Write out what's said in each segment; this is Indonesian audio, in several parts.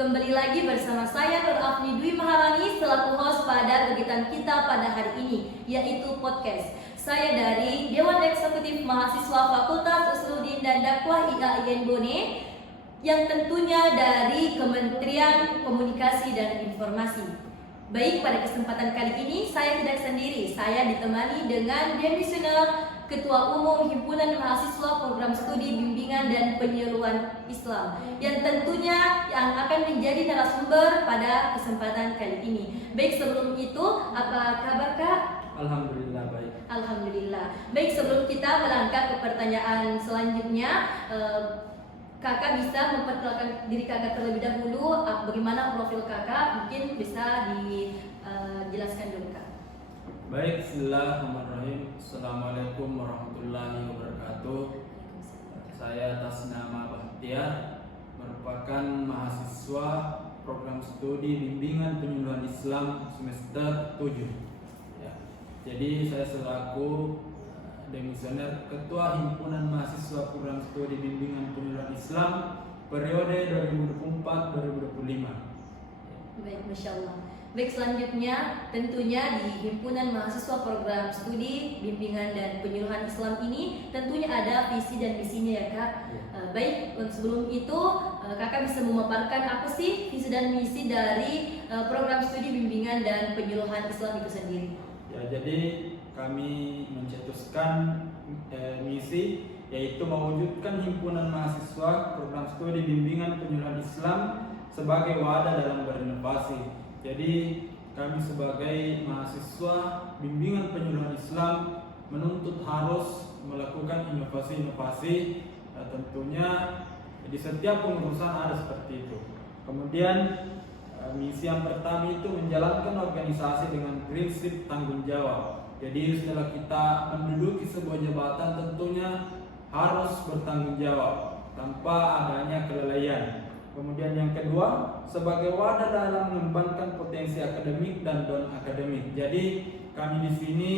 Kembali lagi bersama saya Nur Afni Dwi Maharani selaku host pada kegiatan kita pada hari ini, yaitu podcast. Saya dari Dewan Eksekutif Mahasiswa Fakultas Usuluddin dan Dakwah IAIN Bone, yang tentunya dari Kementerian Komunikasi dan Informasi. Baik, pada kesempatan kali ini saya tidak sendiri, saya ditemani dengan Demisioner Ketua Umum Himpunan Mahasiswa Program Studi Bimbingan dan Penyuluhan Islam, yang tentunya yang akan menjadi narasumber pada kesempatan kali ini. Baik, sebelum itu apa kabar Kak? Alhamdulillah baik. Alhamdulillah. Baik, sebelum kita melangkah ke pertanyaan selanjutnya, Kakak bisa memperkenalkan diri Kakak terlebih dahulu. Bagaimana profil Kakak? Mungkin bisa dijelaskan dulu Kak. Baik, bismillahirrahmanirrahim. Assalamualaikum warahmatullahi wabarakatuh. Saya atas nama Bahtiar, merupakan mahasiswa program studi bimbingan penyuluhan Islam semester 7. Ya. Jadi saya selaku Demisioner Ketua Himpunan Mahasiswa Program Studi Bimbingan Penyuluhan Islam periode 2024-2025. Baik, Masya Allah. Baik, selanjutnya tentunya di Himpunan Mahasiswa Program Studi Bimbingan dan Penyuluhan Islam ini tentunya ada visi dan misinya ya Kak. Baik, sebelum itu Kakak bisa memaparkan apa sih visi dan misi dari program studi bimbingan dan penyuluhan Islam itu sendiri? Ya, jadi kami mencetuskan misi, yaitu mewujudkan himpunan mahasiswa program studi bimbingan penyuluhan Islam sebagai wadah dalam berinovasi. Jadi kami sebagai mahasiswa bimbingan penyuluhan Islam menuntut harus melakukan inovasi-inovasi, tentunya di setiap pengurusan ada seperti itu. Kemudian misi yang pertama itu menjalankan organisasi dengan prinsip tanggung jawab. Jadi setelah kita menduduki sebuah jabatan tentunya harus bertanggung jawab tanpa adanya kelalaian. Kemudian yang kedua, sebagai wadah dalam mengembangkan potensi akademik dan non akademik. Jadi kami di sini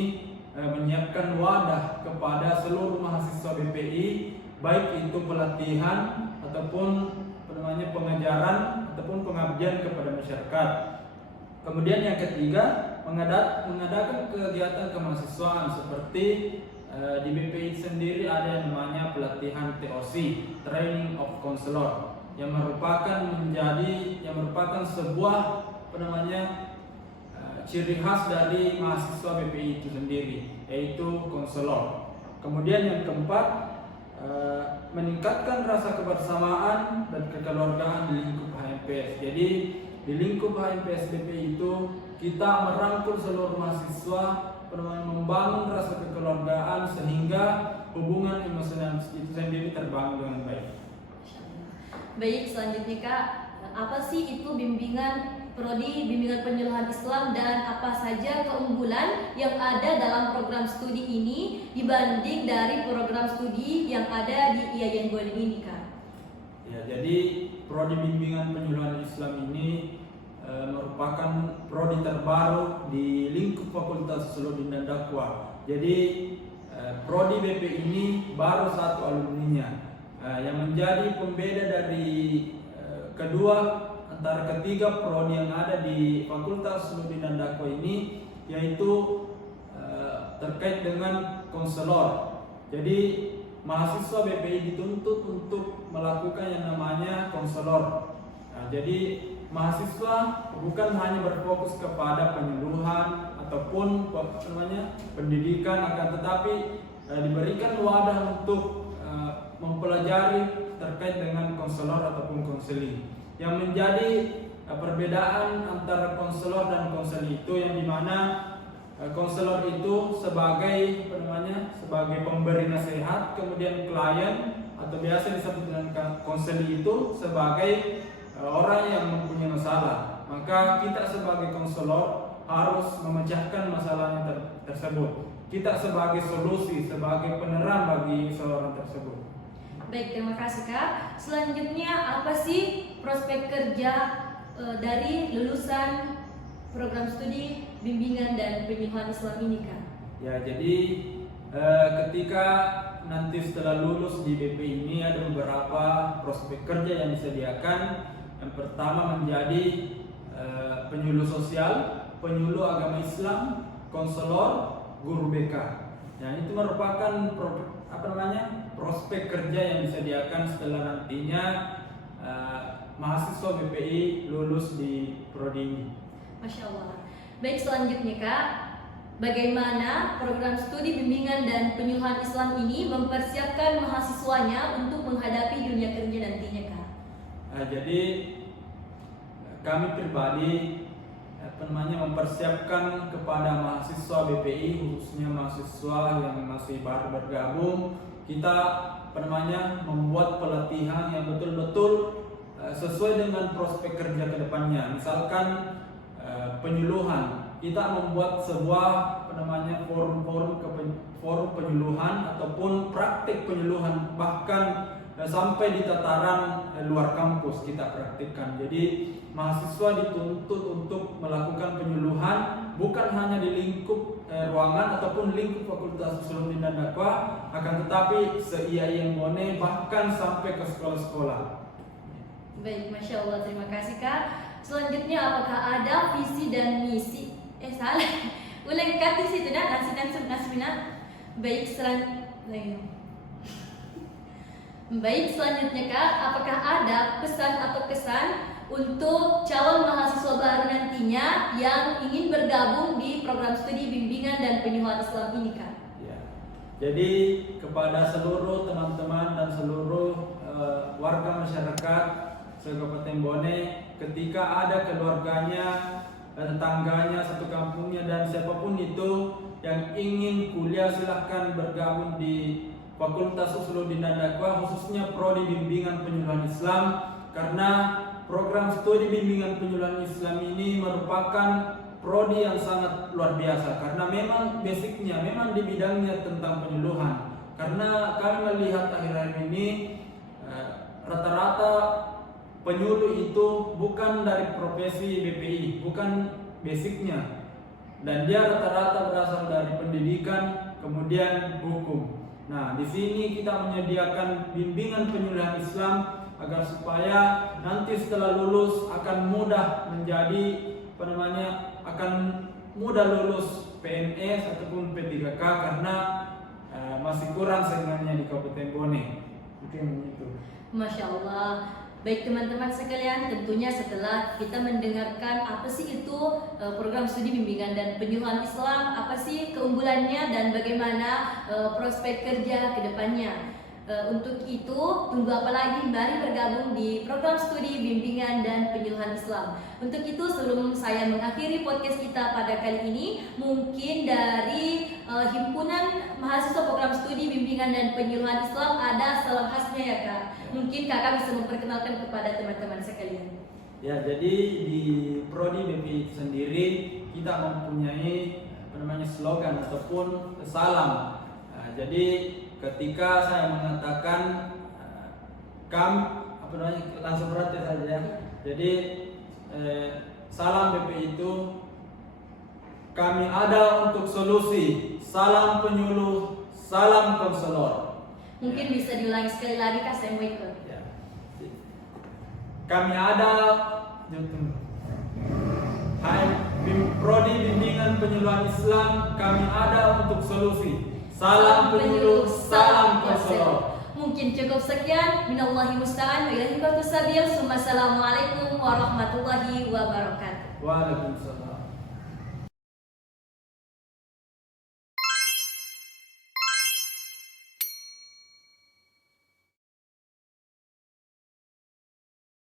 menyiapkan wadah kepada seluruh mahasiswa BPI, baik itu pelatihan ataupun pengajaran ataupun pengabdian kepada masyarakat. Kemudian yang ketiga, mengadakan kegiatan kemahasiswaan seperti di BPI sendiri ada yang namanya pelatihan TOC, Training of Counselor, yang merupakan sebuah ciri khas dari mahasiswa BPI itu sendiri, yaitu konselor. Kemudian yang keempat, meningkatkan rasa kebersamaan dan kekeluargaan di lingkup HMPS. Jadi di lingkup HMPS BPI itu kita merangkul seluruh mahasiswa, membangun rasa kekeluargaan sehingga hubungan emosional itu sendiri terbangun dengan baik. Baik, selanjutnya Kak, apa sih itu prodi bimbingan penyuluhan Islam dan apa saja keunggulan yang ada dalam program studi ini dibanding dari program studi yang ada di IAIN Bone ini Kak? Ya, jadi prodi bimbingan penyuluhan Islam ini merupakan prodi terbaru di lingkup Fakultas Usuluddin dan Dakwah. Jadi prodi BP ini baru satu alumninya, yang menjadi pembeda dari antara ketiga prodi yang ada di Fakultas Usuluddin dan Dakwah ini, yaitu terkait dengan konselor. Jadi mahasiswa BPI dituntut untuk melakukan yang namanya konselor. Jadi mahasiswa bukan hanya berfokus kepada penyuluhan ataupun pendidikan, akan tetapi diberikan wadah untuk mempelajari terkait dengan konselor ataupun konseling. Yang menjadi perbedaan antara konselor dan konseling itu yang dimana konselor itu sebagai pemberi nasihat, kemudian klien atau biasa disebut dengan konseling itu sebagai orang yang mempunyai masalah. Maka kita sebagai konselor harus memecahkan masalahnya tersebut. Kita sebagai solusi, sebagai penerang bagi seorang tersebut. Baik, terima kasih Kak. Selanjutnya apa sih prospek kerja dari lulusan program studi bimbingan dan penyuluhan Islam ini Kak? Ya, jadi ketika nanti setelah lulus di BP ini ada beberapa prospek kerja yang disediakan. Yang pertama menjadi penyuluh sosial, penyuluh agama Islam, konselor, guru BK. Yang itu merupakan prospek kerja yang disediakan setelah nantinya mahasiswa BPI lulus di prodi ini. Masya Allah. Baik, selanjutnya Kak, bagaimana program studi bimbingan dan penyuluhan Islam ini mempersiapkan mahasiswanya untuk menghadapi dunia kerja nantinya Kak? Jadi kami pribadi mempersiapkan kepada mahasiswa BPI, khususnya mahasiswa yang masih baru bergabung, kita membuat pelatihan yang betul-betul sesuai dengan prospek kerja ke depannya. Misalkan penyuluhan, kita membuat sebuah forum penyuluhan ataupun praktik penyuluhan, bahkan sampai di tataran luar kampus kita praktikkan. Jadi mahasiswa dituntut untuk melakukan penyuluhan bukan hanya di lingkup ruangan ataupun lingkup Fakultas Usuluddin dan Dakwah, akan tetapi se-IAIN Bone bahkan sampai ke sekolah-sekolah. Baik, Masya Allah, terima kasih Kak. Selanjutnya, apakah ada visi dan misi? Salah. Ulang kata situ nak, nasibina. Baik, selanjutnya Kak, apakah ada pesan atau kesan untuk calon mahasiswa baru nantinya yang ingin bergabung di program studi bimbingan dan penyuluhan Islam ini Kak? Ya. Jadi kepada seluruh teman-teman dan seluruh warga masyarakat Kabupaten Bone, ketika ada keluarganya, tetangganya, satu kampungnya dan siapapun itu yang ingin kuliah, silahkan bergabung di Fakultas Usuluddin dan Dakwah, khususnya prodi bimbingan penyuluhan Islam, karena program studi bimbingan penyuluhan Islam ini merupakan prodi yang sangat luar biasa, karena memang basicnya memang di bidangnya tentang penyuluhan. Karena kami melihat akhir-akhir ini rata-rata penyuluh itu bukan dari profesi BPI, bukan basicnya, dan dia rata-rata berasal dari pendidikan, kemudian hukum. Nah, di sini kita menyediakan bimbingan penyuluhan Islam agar supaya nanti setelah lulus akan mudah menjadi akan mudah lulus PNS ataupun P3K, karena masih kurang saingannya di Kabupaten Bone. Itu. Masya Allah. Baik teman-teman sekalian, tentunya setelah kita mendengarkan apa sih itu program studi bimbingan dan penyuluhan Islam, apa sih keunggulannya dan bagaimana prospek kerja ke depannya. Untuk itu, tunggu apa lagi? Mari bergabung di program studi bimbingan dan penyuluhan Islam. Untuk itu, sebelum saya mengakhiri podcast kita pada kali ini, mungkin dari Himpunan Mahasiswa Program Studi Bimbingan dan Penyuluhan Islam ada salam khasnya ya Kak. Mungkin Kakak bisa memperkenalkan kepada teman-teman sekalian. Ya, jadi di prodi BPI sendiri kita mempunyai slogan ataupun salam. Jadi ketika saya mengatakan langsung berarti saja. Jadi salam BPI itu kami ada untuk solusi, salam penyuluh, salam konselor. Mungkin bisa diulangi sekali lagi Kak, saya mau ikut. Ya. Kami ada prodi bimbingan penyuluhan Islam, kami ada untuk solusi. Salam penyuluh, salam konselor. Mungkin cukup sekian. Minallahi musta'an wa ilaihi sabil. Assalamualaikum warahmatullahi wabarakatuh. Waalaikumsalam.